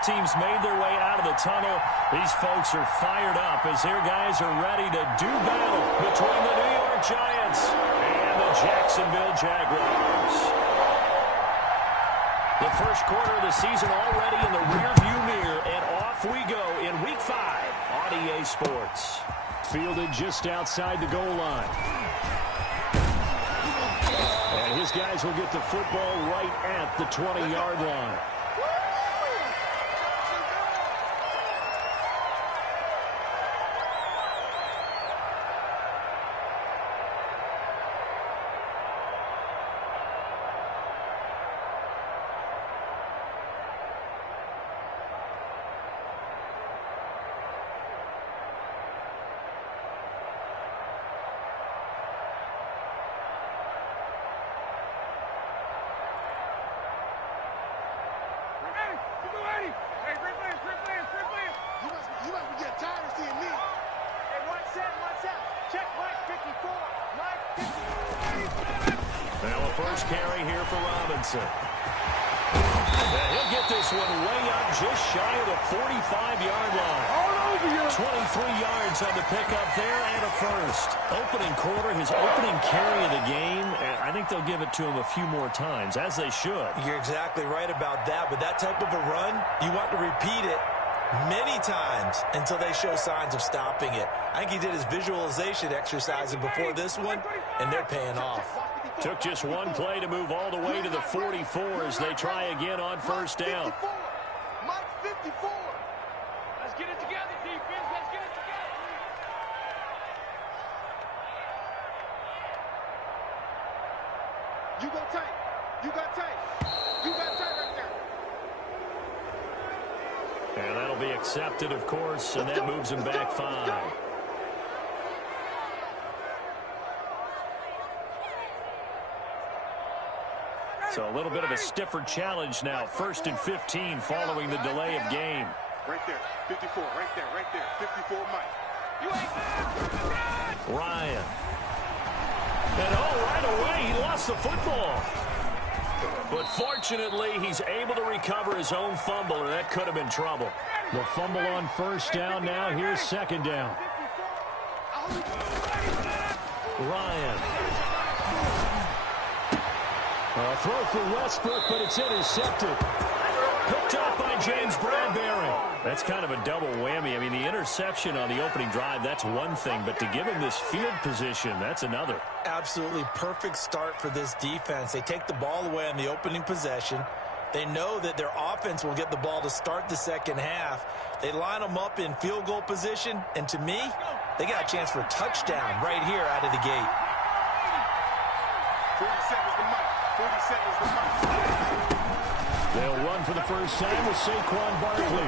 Teams made their way out of the tunnel. These folks are fired up as their guys are ready to do battle between the New York Giants and the Jacksonville Jaguars. The first quarter of the season already in the rearview mirror, and off we go in Week 5 on EA Sports. Fielded just outside the goal line. And his guys will get the football right at the 20-yard line. First carry here for Robinson. And he'll get this one way up just shy of the 45-yard line. 23 yards on the pickup there and a first. Opening quarter, his opening carry of the game. I think they'll give it to him a few more times, as they should. You're exactly right about that. With that type of a run, you want to repeat it many times until they show signs of stopping it. I think he did his visualization exercise before this one, and they're paying off. Took just one play to move all the way to the 44 as they try again on first down. Mike 54. Let's get it together, defense. Let's get it together. You go tight. You got tight. You got tight right there. And that'll be accepted, of course, and that moves him back 5. So a little bit of a stiffer challenge now. 1st and 15 following the delay of game. Right there, 54, right there, 54, Mike. Ryan. And right away, he lost the football. But fortunately, he's able to recover his own fumble, and that could have been trouble. The fumble on first down now. Here's second down. Ryan. A throw for Westbrook, but it's intercepted. Picked up by James Bradbury. That's kind of a double whammy. I mean, the interception on the opening drive, that's one thing. But to give him this field position, that's another. Absolutely perfect start for this defense. They take the ball away on the opening possession. They know that their offense will get the ball to start the second half. They line them up in field goal position. And to me, they got a chance for a touchdown right here out of the gate. 47 is the mic. 47 is the mic. They'll run for the first time with Saquon Barkley.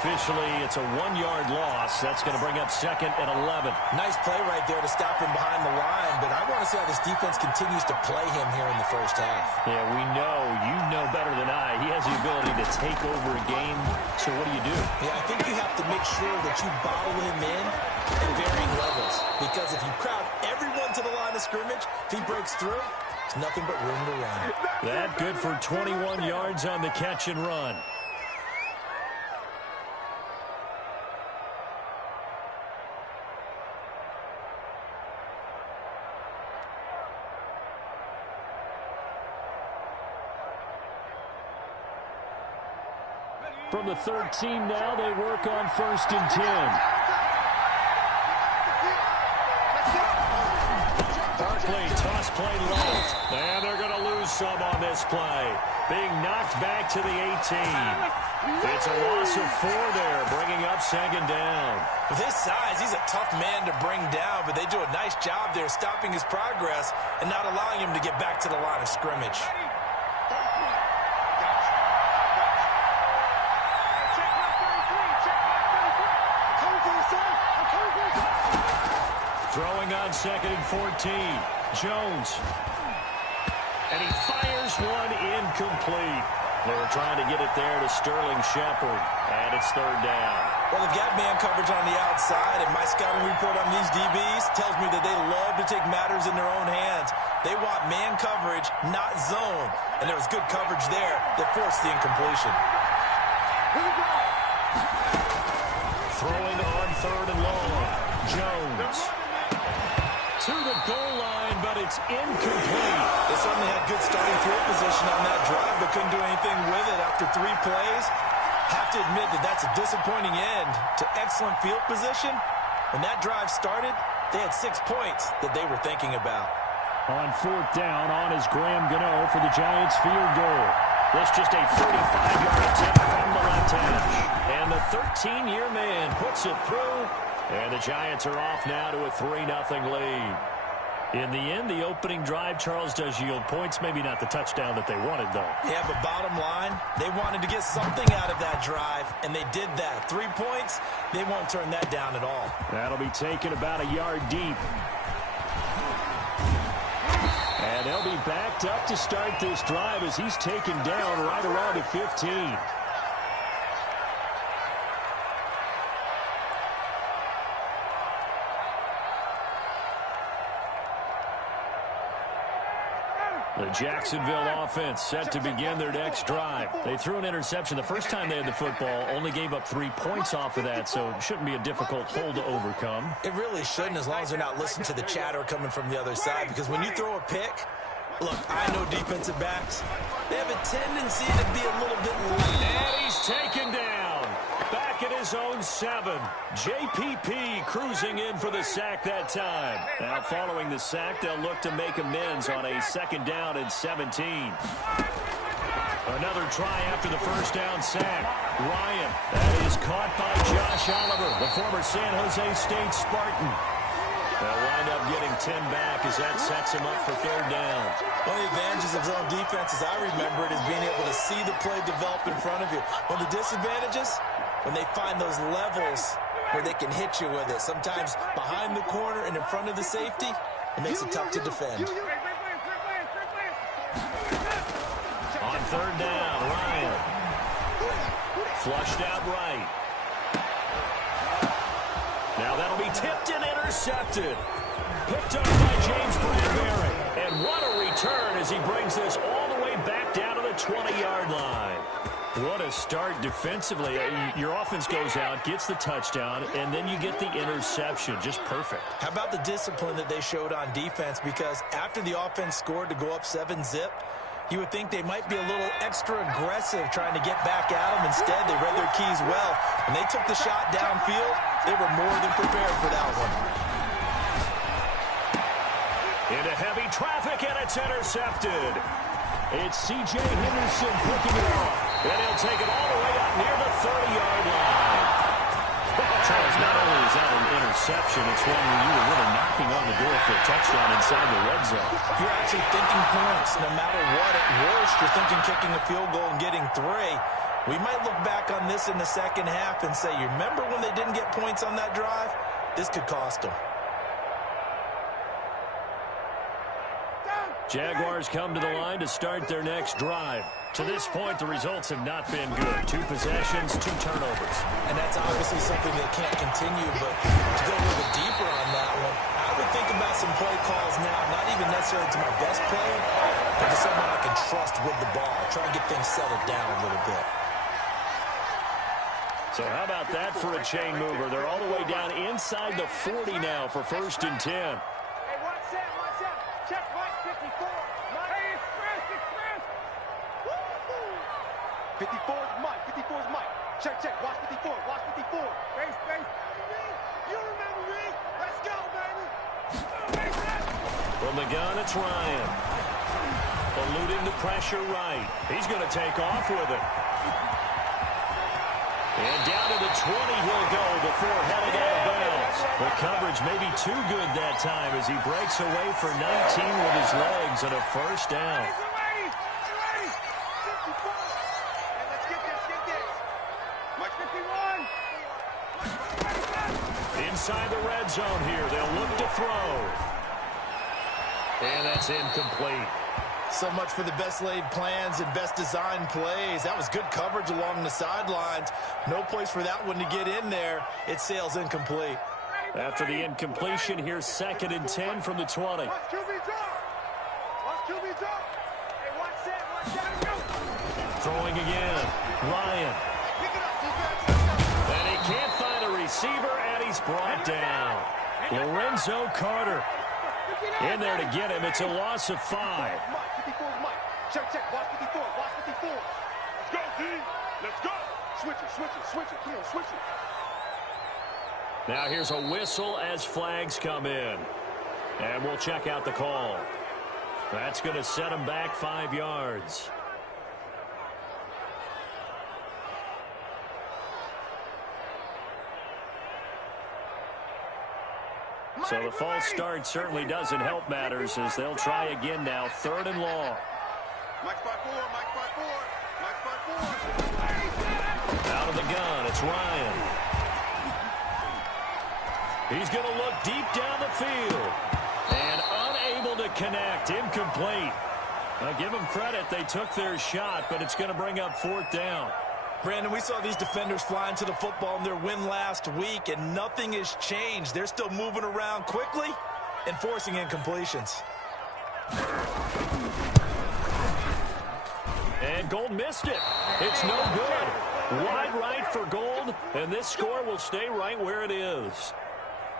Officially, it's a 1-yard loss. That's going to bring up 2nd and 11. Nice play right there to stop him behind the line, but I want to see how this defense continues to play him here in the first half. Yeah, we know. You know better than I. He has the ability to take over a game. So what do you do? Yeah, I think you have to make sure that you bottle him in at varying levels, because if you crowd everyone to the line of scrimmage, if he breaks through, it's nothing but room to run. That good for 21 yards on the catch and run. From the 13 now, they work on 1st and 10. Barkley, toss play left. And they're going to lose some on this play. Being knocked back to the 18. It's a loss of 4 there, bringing up 2nd down. With his size, he's a tough man to bring down, but they do a nice job there stopping his progress and not allowing him to get back to the line of scrimmage. Throwing on 2nd and 14. Jones. And he fires one incomplete. They were trying to get it there to Sterling Shepard. And it's 3rd down. Well, they've got man coverage on the outside, and my scouting report on these DBs tells me that they love to take matters in their own hands. They want man coverage, not zone. And there was good coverage there that forced the incompletion. Throwing on 3rd and long. Jones. To the goal line, but it's incomplete. They certainly had good starting field position on that drive, but couldn't do anything with it after 3 plays. Have to admit that that's a disappointing end to excellent field position. When that drive started, they had 6 points that they were thinking about. On 4th down, on is Graham Gano for the Giants field goal. This just a 35-yard attempt from the left hash. And the 13-year man puts it through. And the Giants are off now to a 3-0 lead. In the end, the opening drive, Charles, does yield points. Maybe not the touchdown that they wanted, though. Yeah, but bottom line, they wanted to get something out of that drive, and they did that. 3 points, they won't turn that down at all. That'll be taken about a yard deep. And they'll be backed up to start this drive as he's taken down right around the 15. The Jacksonville offense set to begin their next drive. They threw an interception the first time they had the football, only gave up 3 points off of that, so it shouldn't be a difficult hole to overcome. It really shouldn't, as long as they're not listening to the chatter coming from the other side, because when you throw a pick, look, I know defensive backs, they have a tendency to be a little bit late. And he's taken down. Back at his own 7. JPP cruising in for the sack that time. Now following the sack, they'll look to make amends on a 2nd down and 17. Another try after the first down sack. Ryan, that is caught by Josh Oliver, the former San Jose State Spartan. They'll wind up getting 10 back as that sets him up for 3rd down. One of the advantages of zone defense, as I remember it, is being able to see the play develop in front of you. One of the disadvantages, when they find those levels where they can hit you with it. Sometimes behind the corner and in front of the safety, it makes it tough to defend. On 3rd down, Ryan. Flushed out right. Now that'll be tipped and intercepted. Picked up by James Bradbury. And what a return as he brings this all the way back down to the 20-yard line. What a start defensively. Your offense goes out, gets the touchdown, and then you get the interception. Just perfect. How about the discipline that they showed on defense? Because after the offense scored to go up 7-zip, you would think they might be a little extra aggressive trying to get back at them. Instead, they read their keys well. When they took the shot downfield, they were more than prepared for that one. Into heavy traffic, and it's intercepted. It's C.J. Henderson picking it off. And he'll take it all the way up near the 30-yard line. Charles, not only is that an interception, it's one where you were really knocking on the door for a touchdown inside the red zone. You're actually thinking points. No matter what, at worst, you're thinking kicking a field goal and getting 3. We might look back on this in the second half and say, you remember when they didn't get points on that drive? This could cost them. Jaguars come to the line to start their next drive. To this point, the results have not been good. 2 possessions, 2 turnovers. And that's obviously something that can't continue, but to go a little bit deeper on that one, I would think about some play calls now, not even necessarily to my best player, but to someone I can trust with the ball. Try and get things settled down a little bit. So how about that for a chain mover? They're all the way down inside the 40 now for 1st and 10. Hey, watch out, watch out. Check Mike 54. Hey, it's Chris, it's Chris. 54 is Mike, 54 is Mike. Check, watch 54, watch 54. Base. You remember me. Let's go, baby. From the gun, it's Ryan. Eluding the pressure right. He's going to take off with it. And down to the 20 he'll go before heading out of bounds. The coverage may be too good that time as he breaks away for 19 with his legs and a 1st down. Inside the red zone here, they'll look to throw. And that's incomplete. So much for the best laid plans and best designed plays. That was good coverage along the sidelines. No place for that one to get in there. It sails incomplete. After the incompletion, here's 2nd and 10 from the 20. QB's up. Hey, watch that, go. Throwing again. Ryan. Pick it up, defense. And he can't find a receiver, and he's brought down. Lorenzo Carter in there to get him. It's a loss of 5. 54's Mike. Check. Watch 54. Watch 54. Let's go, D. Let's go. Switch it. Come on, switch it. Now here's a whistle as flags come in. And we'll check out the call. That's going to set him back 5 yards. So the false start certainly doesn't help matters as they'll try again now. 3rd and long. Mike 5-4. Out of the gun, it's Ryan. He's going to look deep down the field. And unable to connect. Incomplete. Now give them credit. They took their shot, but it's going to bring up 4th down. Brandon, we saw these defenders fly into the football in their win last week, and nothing has changed. They're still moving around quickly and forcing incompletions. And Gold missed it. It's no good. Wide right for Gold, and this score will stay right where it is.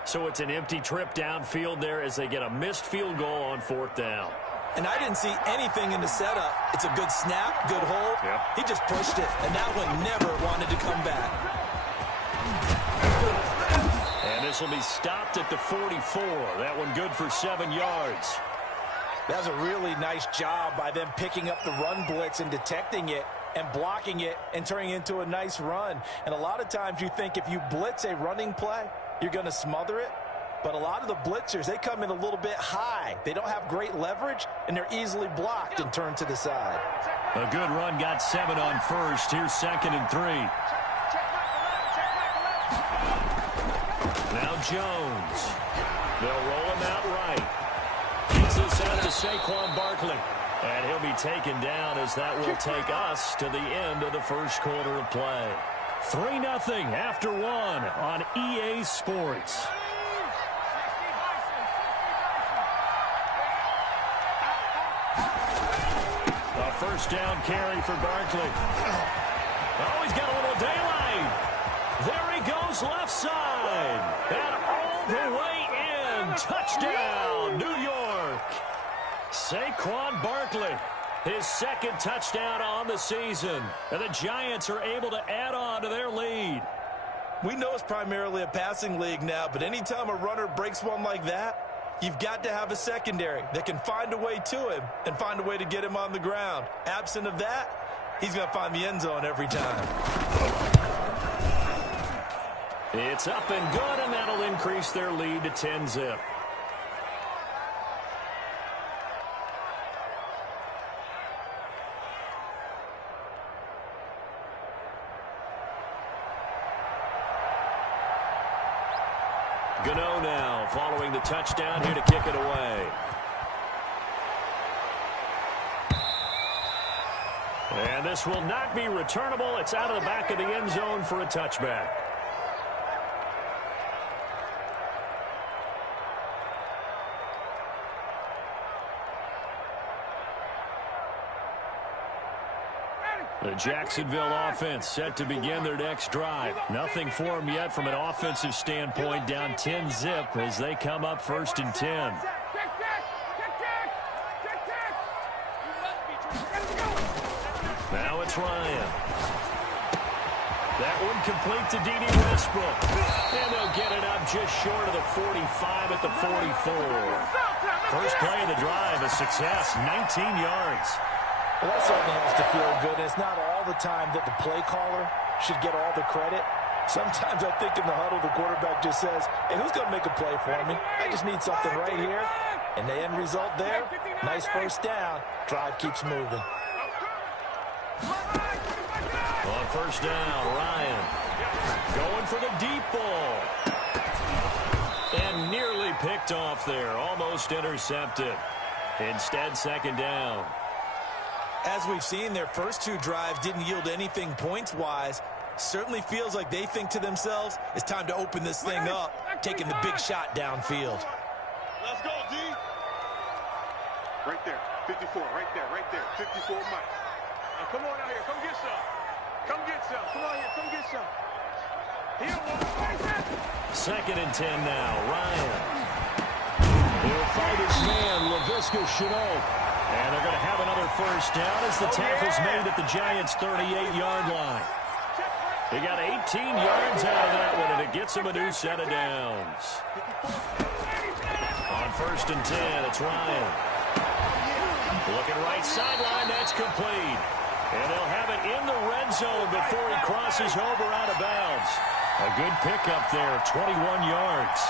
So it's an empty trip downfield there as they get a missed field goal on 4th down. And I didn't see anything in the setup. It's a good snap, good hold. Yep. He just pushed it, and that one never wanted to come back. And this will be stopped at the 44. That one good for 7 yards. That was a really nice job by them picking up the run blitz and detecting it and blocking it and turning it into a nice run. And a lot of times you think if you blitz a running play, you're going to smother it. But a lot of the blitzers, they come in a little bit high. They don't have great leverage, and they're easily blocked and turned to the side. A good run, got 7 on 1st. Here's 2nd and 3. Now Jones. They'll roll him out right. Gets this out to Saquon Barkley. And he'll be taken down as that will take us to the end of the 1st quarter of play. 3-0 after 1 on EA Sports. A 1st down carry for Barkley. Oh, he's got a little daylight. There he goes left side. And all the way in. Touchdown, New York. Saquon Barkley, his 2nd touchdown on the season. And the Giants are able to add on to their lead. We know it's primarily a passing league now, but anytime a runner breaks one like that, you've got to have a secondary that can find a way to him and find a way to get him on the ground. Absent of that, he's going to find the end zone every time. It's up and good, and that'll increase their lead to 10-zip. Gano now following the touchdown here to kick it away. And this will not be returnable. It's out of the back of the end zone for a touchback. The Jacksonville offense set to begin their next drive. Nothing for them yet from an offensive standpoint, down 10-zip as they come up 1st and 10. Now it's Ryan. That one complete to D.D. Westbrook. And they'll get it up just short of the 45 at the 44. First play of the drive, a success, 19 yards. Well, that certainly has to feel good. And it's not all the time that the play caller should get all the credit. Sometimes I think in the huddle, the quarterback just says, hey, who's going to make a play for me? I just need something right here. And the end result there, nice 1st down. Drive keeps moving. On 1st down, Ryan going for the deep ball. And nearly picked off there, almost intercepted. Instead, 2nd down. As we've seen, their first 2 drives didn't yield anything points-wise. Certainly feels like they think to themselves, it's time to open this thing up, taking the big shot downfield. Let's go, D. Right there. 54. Right there. Right there. 54 Mike. Now come on out here. Come get some. Come get some. Come on here. Come get some. Second and 10 now. Ryan. He'll fight his man, Laviska Shenault. And they're going to have another first down as the tackle's made at the Giants' 38-yard line. He got 18 yards out of that one, and it gets him a new set of downs. On first and 10, it's Ryan. Looking right sideline, that's complete. And they'll have it in the red zone before he crosses over out of bounds. A good pickup there, 21 yards.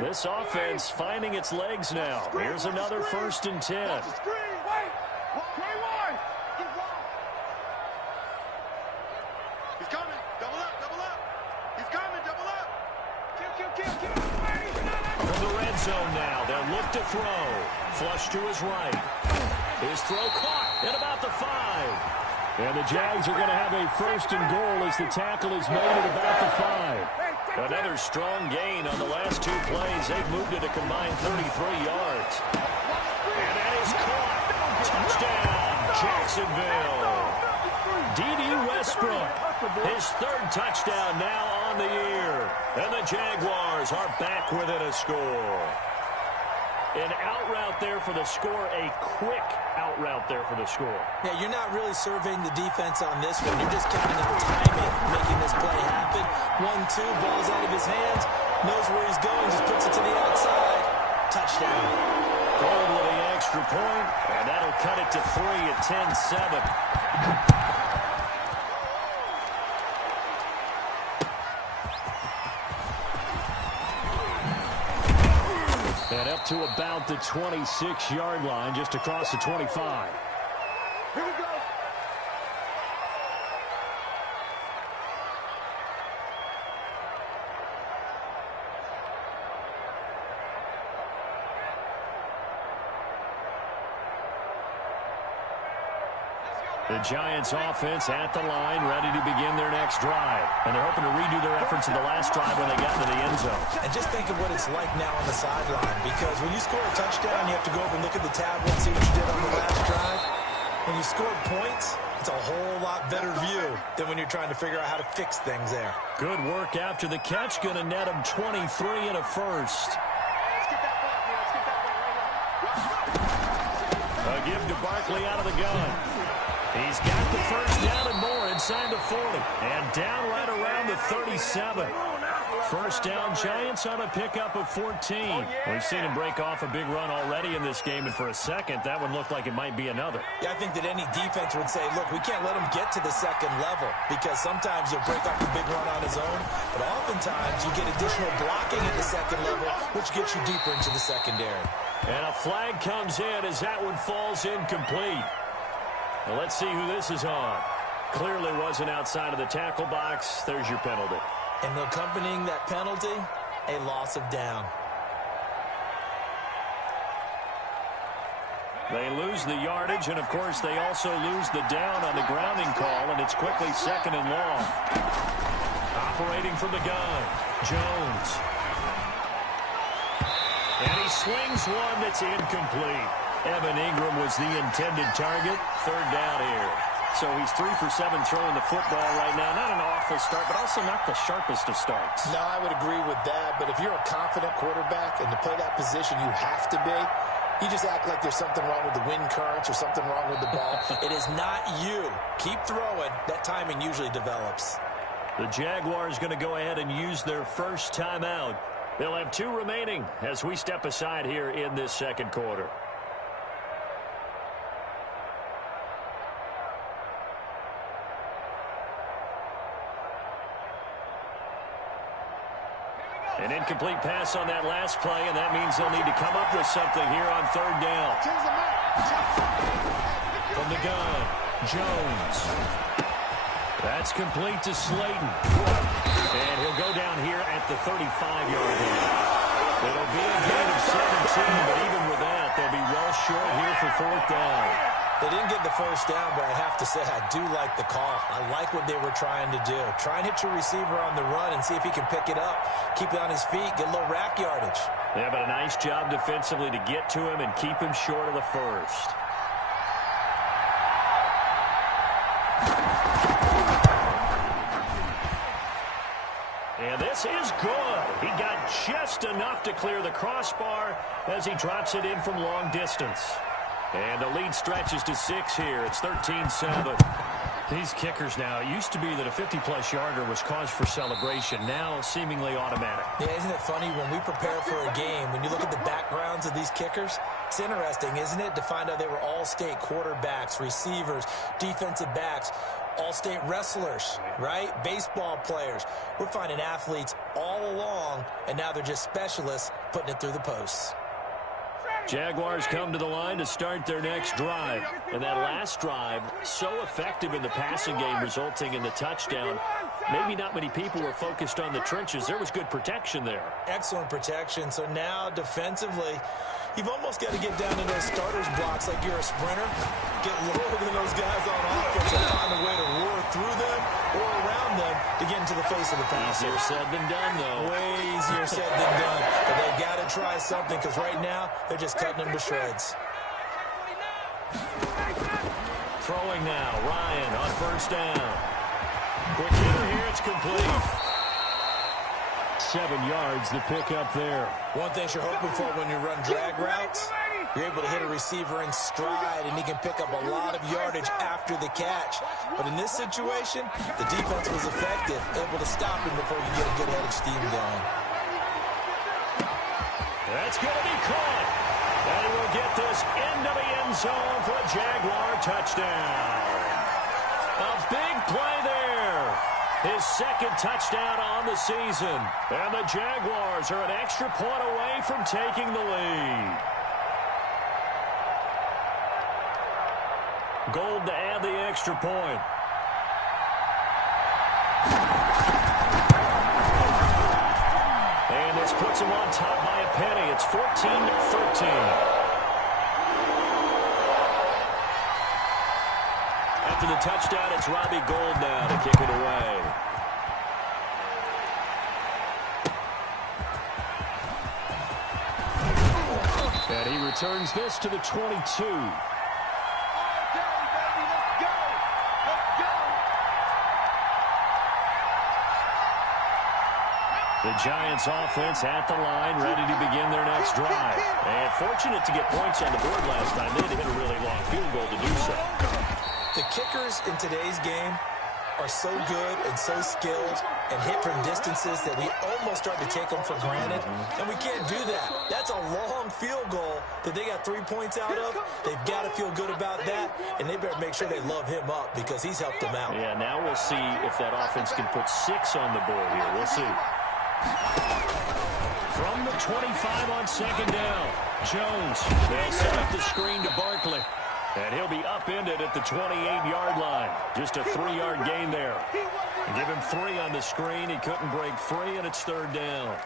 This offense finding its legs now. Here's another first and 10. He's coming. Double up, double up. He's coming, double up. Kill. From the red zone now, they'll look to throw. Flush to his right. His throw caught at about the 5. And the Jags are going to have a first and goal as the tackle is made at about the 5. Another strong gain on the last two plays. They've moved it a combined 33 yards. And that is caught. Touchdown, Jacksonville. D.D. Westbrook, his third touchdown now on the year. And the Jaguars are back within a score. An out route there for the score, a quick out route there for the score. Yeah, you're not really surveying the defense on this one. You're just counting on timing, making this play happen. 1-2, ball's out of his hands, knows where he's going, just puts it to the outside. Touchdown. Gold with the extra point, and that'll cut it to 3 at 10-7. And up to about the 26-yard line, just across the 25. Here we go. The Giants offense at the line, ready to begin their next drive. And they're hoping to redo their efforts in the last drive when they got into the end zone. And just think of what it's like now on the sideline, because when you score a touchdown, you have to go over and look at the tablet and see what you did on the last drive. When you score points, it's a whole lot better view than when you're trying to figure out how to fix things there. Good work after the catch. Going to net him 23 and a first. Let's get that ball, Let's get that ball right now. A give to Barkley out of the gun. He's got the first down and more inside the 40. And down right around the 37. First down, Giants on a pickup of 14. We've seen him break off a big run already in this game, and for a second, that one looked like it might be another. Yeah, I think that any defense would say, look, we can't let him get to the second level, because sometimes he'll break off a big run on his own, but oftentimes you get additional blocking at the second level, which gets you deeper into the secondary. And a flag comes in as that one falls incomplete. Well, let's see who this is on. Clearly wasn't outside of the tackle box. There's your penalty. And accompanying that penalty, a loss of down. They lose the yardage, and, of course, they also lose the down on the grounding call, and it's quickly second and long. Operating from the gun, Jones. And he slings one that's incomplete. Evan Ingram was the intended target. Third down here. So he's 3 for 7 throwing the football right now. Not an awful start, but also not the sharpest of starts. No, I would agree with that. But if you're a confident quarterback and to play that position, you have to be. You just act like there's something wrong with the wind currents or something wrong with the ball. It is not you. Keep throwing. That timing usually develops. The Jaguars going to go ahead and use their first timeout. They'll have 2 remaining as we step aside here in this second quarter. An incomplete pass on that last play, and that means they'll need to come up with something here on third down. From the gun, Jones. That's complete to Slayton. And he'll go down here at the 35-yard line. It'll be a gain of 17, but even with that, they'll be well short here for fourth down. They didn't get the first down, but I have to say I do like the call. I like what they were trying to do. Try and hit your receiver on the run and see if he can pick it up, keep it on his feet, get a little rack yardage. Yeah, but a nice job defensively to get to him and keep him short of the first. And this is good. He got just enough to clear the crossbar as he drops it in from long distance. And the lead stretches to 6 here. It's 13-7. These kickers now, it used to be that a 50-plus yarder was cause for celebration. Now, seemingly automatic. Yeah, isn't it funny when we prepare for a game, when you look at the backgrounds of these kickers, it's interesting, isn't it, to find out they were all-state quarterbacks, receivers, defensive backs, all-state wrestlers, right? Baseball players. We're finding athletes all along, and now they're just specialists putting it through the posts. Jaguars come to the line to start their next drive. And that last drive, so effective in the passing game, resulting in the touchdown. Maybe not many people were focused on the trenches. There was good protection there. Excellent protection. So now defensively, you've almost got to get down to those starters blocks like you're a sprinter. Get lower than those guys on offense and find a way to roar through them or around them to get into the face of the passer. Easier said than done, though. Way easier said than done. But they've got to try something because right now they're just cutting them to shreds. Throwing now, Ryan on first down. Quick hitter here, it's complete. 7 yards, the pick up there. One thing you're hoping for when you run drag routes, you're able to hit a receiver in stride, and he can pick up a lot of yardage after the catch. But in this situation, the defense was effective, able to stop him before you get a good head of steam going. That's going to be caught. And we'll get this into the end zone for a Jaguar touchdown. A big play there. His second touchdown on the season. And the Jaguars are an extra point away from taking the lead. Gold to add the extra point. And this puts him on top by a penny. It's 14-13. After the touchdown, it's Robbie Gould now to kick it away. And he returns this to the 22. The Giants offense at the line, ready to begin their next drive. And fortunate to get points on the board last time. They had to hit a really long field goal to do so. The kickers in today's game are so good and so skilled and hit from distances that we almost start to take them for granted. And we can't do that. That's a long field goal that they got 3 points out of. They've got to feel good about that, and they better make sure they love him up because he's helped them out. Yeah, now we'll see if that offense can put 6 on the board here. We'll see. From the 25 on second down, Jones. They'll set up the screen to Barkley. And he'll be upended at the 28-yard line. Just a 3-yard gain there. Give him 3 on the screen. He couldn't break free, and it's third down.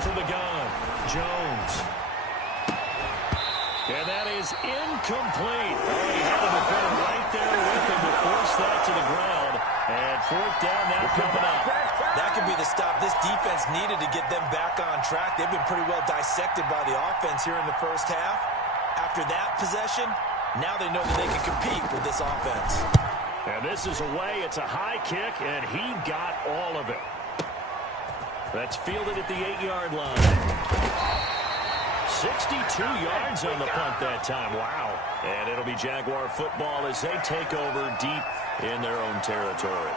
From the gun, Jones. And that is incomplete. Oh, he had a defender right there with him to force that to the ground. And fourth down now coming up. That could be the stop this defense needed to get them back on track. They've been pretty well dissected by the offense here in the first half. After that possession, now they know that they can compete with this offense. And this is away. It's a high kick, and he got all of it. That's fielded at the 8-yard line. 62 yards on the punt that time. Wow. And it'll be Jaguar football as they take over deep in their own territory.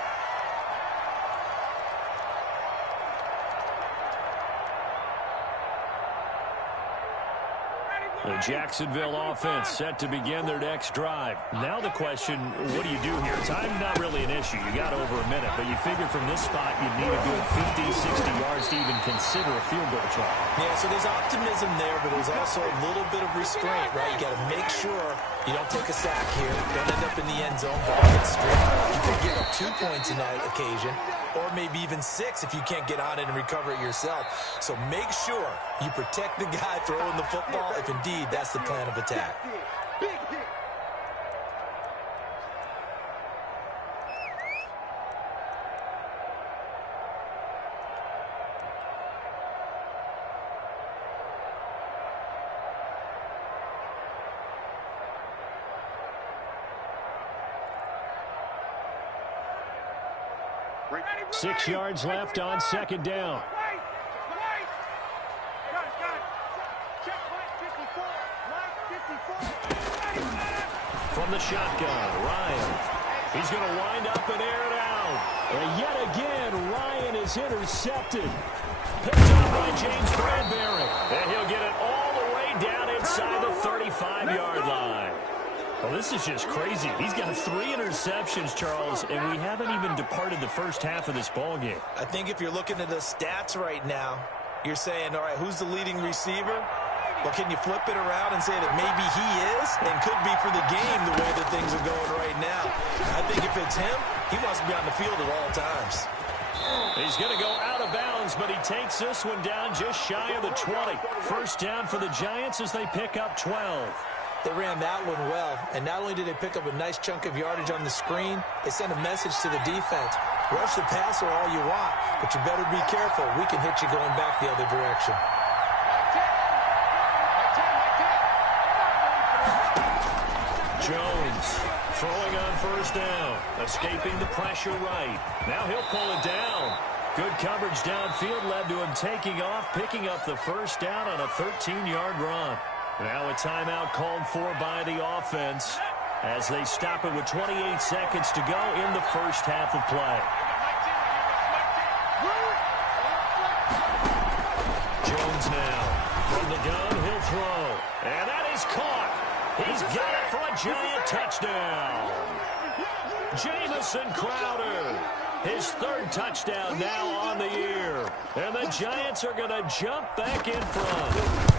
The Jacksonville offense set to begin their next drive. Now the question, what do you do here? Time's not really an issue. You got over a minute, but you figure from this spot you need a good 50, 60 yards to even consider a field goal try. Yeah, so there's optimism there, but there's also a little bit of restraint, right? You got to make sure you don't take a sack here. Don't end up in the end zone. Ball gets stripped. You could give up 2 points in that occasion, or maybe even 6 if you can't get on it and recover it yourself. So make sure you protect the guy throwing the football if indeed that's the plan of attack. Big hit. Ready. 6 yards left on second down. From the shotgun, Ryan. He's going to wind up and air it out. And yet again, Ryan is intercepted. Picked up by James Bradbury. And he'll get it all the way down inside the 35-yard line. Well, this is just crazy. He's got 3 interceptions, Charles, and we haven't even departed the first half of this ballgame. I think if you're looking at the stats right now, you're saying, all right, who's the leading receiver? Well, can you flip it around and say that maybe he is and could be for the game the way that things are going right now? I think if it's him, he must be on the field at all times. He's going to go out of bounds, but he takes this one down just shy of the 20. First down for the Giants as they pick up 12. They ran that one well, and not only did they pick up a nice chunk of yardage on the screen, they sent a message to the defense. Rush the passer all you want, but you better be careful. We can hit you going back the other direction. Jones throwing on first down, escaping the pressure right. Now he'll pull it down. Good coverage downfield led to him taking off, picking up the first down on a 13-yard run. Now a timeout called for by the offense as they stop it with 28 seconds to go in the first half of play. Jones now from the gun, he'll throw. And that is caught. He's got it for a Giant touchdown. Jamison Crowder, his 3rd touchdown now on the year. And the Giants are going to jump back in front.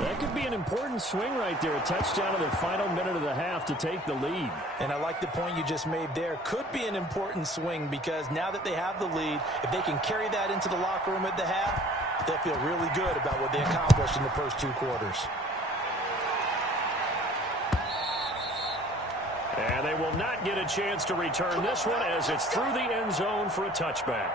That could be an important swing right there, a touchdown in the final minute of the half to take the lead. And I like the point you just made there. Could be an important swing because now that they have the lead, if they can carry that into the locker room at the half, they'll feel really good about what they accomplished in the first 2 quarters. And they will not get a chance to return this one as it's through the end zone for a touchback.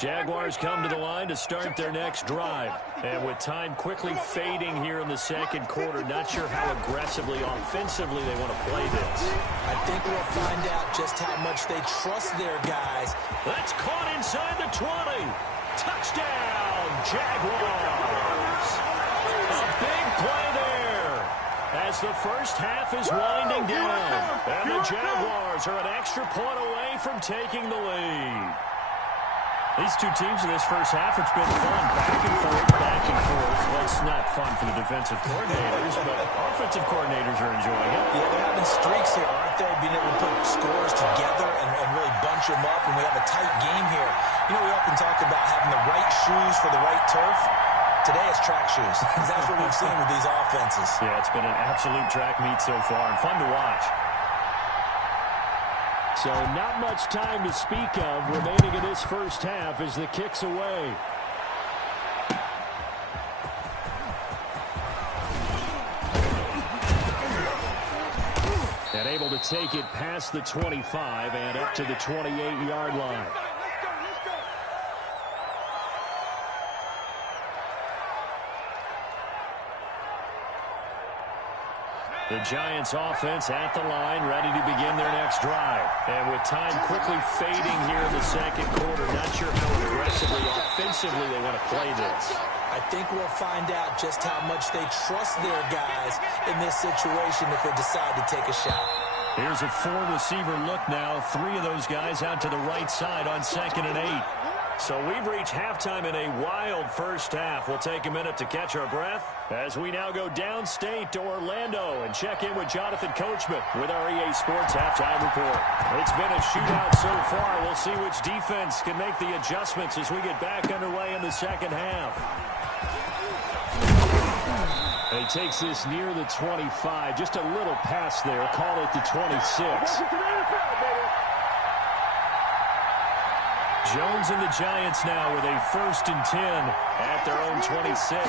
Jaguars come to the line to start their next drive. And with time quickly fading here in the second quarter, not sure how aggressively, offensively they want to play this. I think we'll find out just how much they trust their guys. That's caught inside the 20. Touchdown, Jaguars. A big play there as the first half is winding down. And the Jaguars are an extra point away from taking the lead. These 2 teams in this first half, it's been fun. Back and forth, back and forth. Well, it's not fun for the defensive coordinators, but offensive coordinators are enjoying it. Yeah, they're having streaks here, aren't they? Being able to put scores together and really bunch them up, and we have a tight game here. You know, we often talk about having the right shoes for the right turf. Today it's track shoes. That's what we've seen with these offenses. Yeah, it's been an absolute track meet so far and fun to watch. So not much time to speak of remaining in this first half as the kick's away. And able to take it past the 25 and up to the 28-yard line. The Giants offense at the line, ready to begin their next drive. And with time quickly fading here in the second quarter, not sure how aggressively, offensively they want to play this. I think we'll find out just how much they trust their guys in this situation if they decide to take a shot. Here's a four-receiver look now. Three of those guys out to the right side on 2nd and 8. So we've reached halftime in a wild first half. We'll take a minute to catch our breath as we now go downstate to Orlando and check in with Jonathan Coachman with our EA Sports Halftime Report. It's been a shootout so far. We'll see which defense can make the adjustments as we get back underway in the second half. And he takes this near the 25. Just a little pass there. Call it the 26. Jones and the Giants now with a 1st and 10 at their own 26.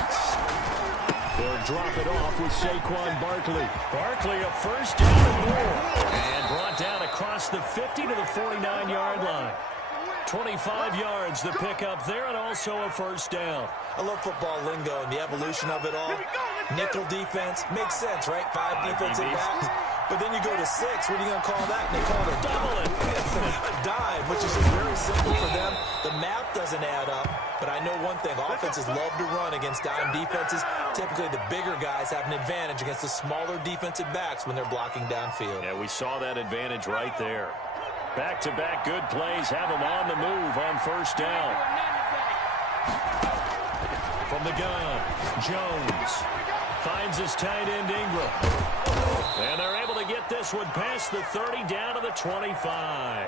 They'll drop it off with Saquon Barkley. Barkley a 1st down and more. And brought down across the 50 to the 49-yard line. 25 yards the pickup there, and also a 1st down. I love football lingo and the evolution of it all. Nickel defense makes sense, right? 5 defensive backs. But then you go to 6. What are you going to call that? And they call it a double. A dive, which is just very simple for them. The math doesn't add up. But I know one thing. Offenses love to run against dime defenses. Typically, the bigger guys have an advantage against the smaller defensive backs when they're blocking downfield. Yeah, we saw that advantage right there. Back-to-back good plays have them on the move on 1st down. From the gun, Jones finds his tight end Ingram. And they're able to get this one past the 30 down to the 25.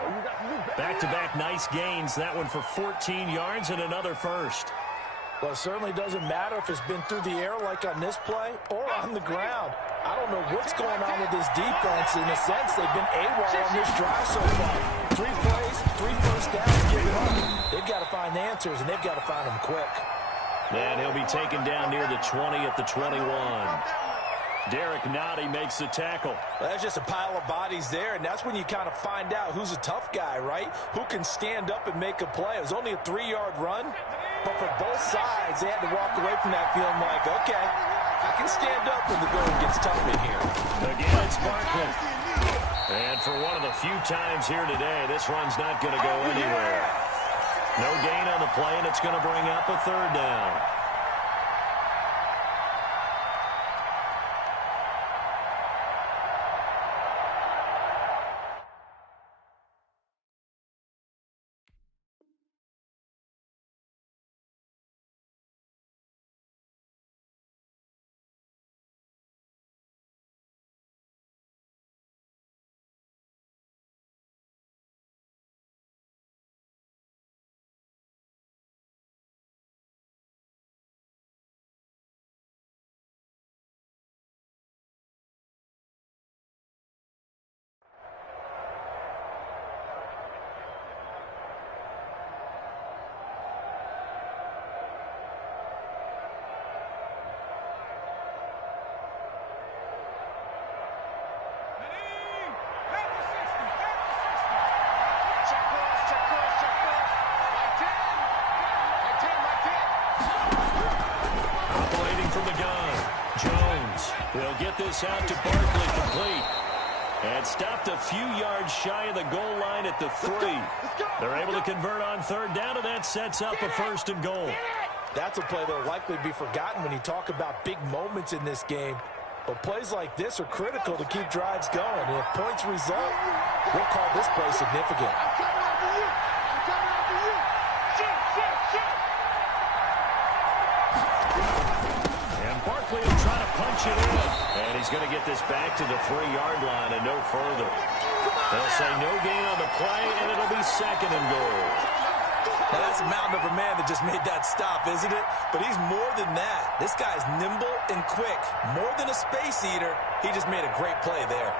Back-to-back nice gains. That one for 14 yards and another 1st. Well, it certainly doesn't matter if it's been through the air like on this play or on the ground. I don't know what's going on with this defense. In a sense, they've been AWOL on this drive so far. 3 plays, 3 first downs, give it up. They've got to find answers, and they've got to find them quick. And he'll be taken down near the 20 at the 21. Derek Nottie makes the tackle. Well, that's just a pile of bodies there, and that's when you kind of find out who's a tough guy, right? Who can stand up and make a play. It was only a 3-yard run, but for both sides, they had to walk away from that feeling like, okay, I can stand up when the going gets tough in here. Again, it's Barkley. And for one of the few times here today, this run's not going to go anywhere. No gain on the play, and it's going to bring up a 3rd down. They'll get this out to Barkley, complete. And stopped a few yards shy of the goal line at the 3. They're able to convert on 3rd down, and that sets up a 1st and goal. That's a play that will likely be forgotten when you talk about big moments in this game. But plays like this are critical to keep drives going. And if points result, we'll call this play significant. Barkley will try to punch it in. And he's going to get this back to the 3-yard line and no further. They'll say no gain on the play, and it'll be 2nd and goal. Now, that's a mountain of a man that just made that stop, isn't it? But he's more than that. This guy's nimble and quick. More than a space eater, he just made a great play there.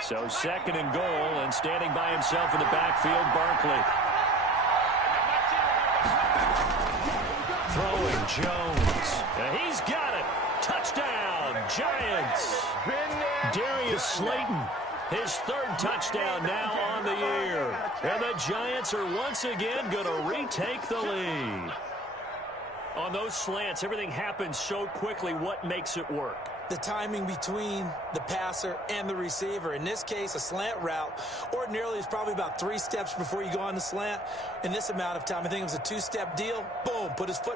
So 2nd and goal, and standing by himself in the backfield, Barkley. Throwing Jones. And he's got it. Touchdown, Giants. Darius Slayton, his third touchdown now on the year. And the Giants are once again going to retake the lead. On those slants, everything happens so quickly. What makes it work? The timing between the passer and the receiver. In this case, a slant route ordinarily is probably about 3 steps before you go on the slant. In this amount of time, I think it was a 2-step deal. Boom, put his foot.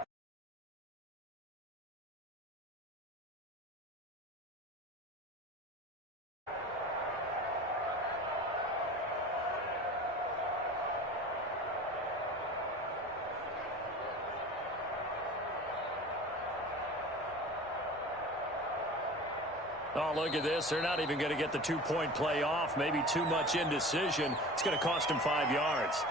Oh, look at this. They're not even going to get the 2-point play off. Maybe too much indecision. It's going to cost them 5 yards.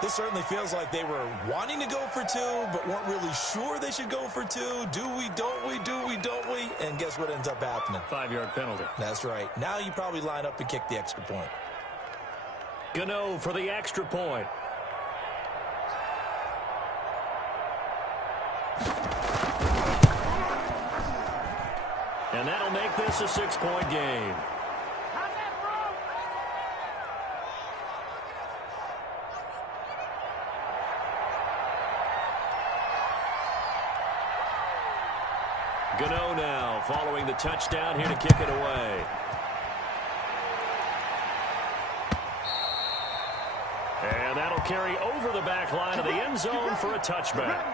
This certainly feels like they were wanting to go for 2, but weren't really sure they should go for 2. Do we, don't we, do we, don't we? And guess what ends up happening? 5-yard penalty. That's right. Now you probably line up and kick the extra point. Gano for the extra point. And that'll make this a 6-point game. Gano now following the touchdown here to kick it away. And that'll carry over the back line of the end zone for a touchback.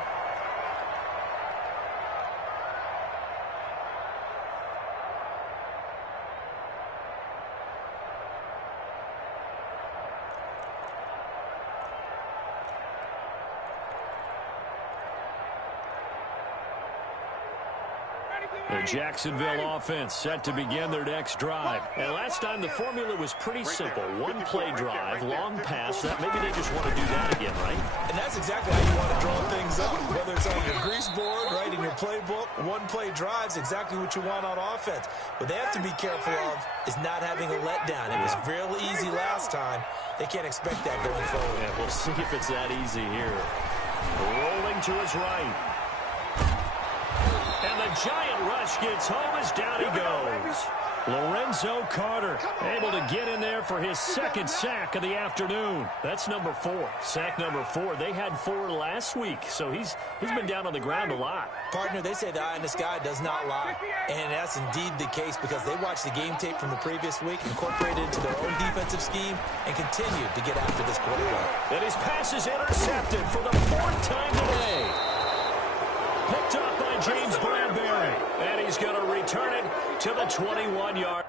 The Jacksonville offense set to begin their next drive. And last time the formula was pretty simple. 1-play drive, long pass. Maybe they just want to do that again, right? And that's exactly how you want to draw things up. Whether it's on your grease board, right, in your playbook, 1-play drive's exactly what you want on offense. What they have to be careful of is not having a letdown. It was real easy last time. They can't expect that going forward. Yeah, we'll see if it's that easy here. Rolling to his right. And the giant rush gets home as down he goes. Lorenzo Carter able to get in there for his second sack of the afternoon. That's number 4. Sack number 4. They had 4 last week, so he's been down on the ground a lot. Partner, they say the eye in the sky does not lie. And that's indeed the case because they watched the game tape from the previous week, incorporated it into their own defensive scheme, and continued to get after this quarterback. And his pass is intercepted for the 4th time today. Picked up by James Bradbury. And he's going to return it to the 21-yard.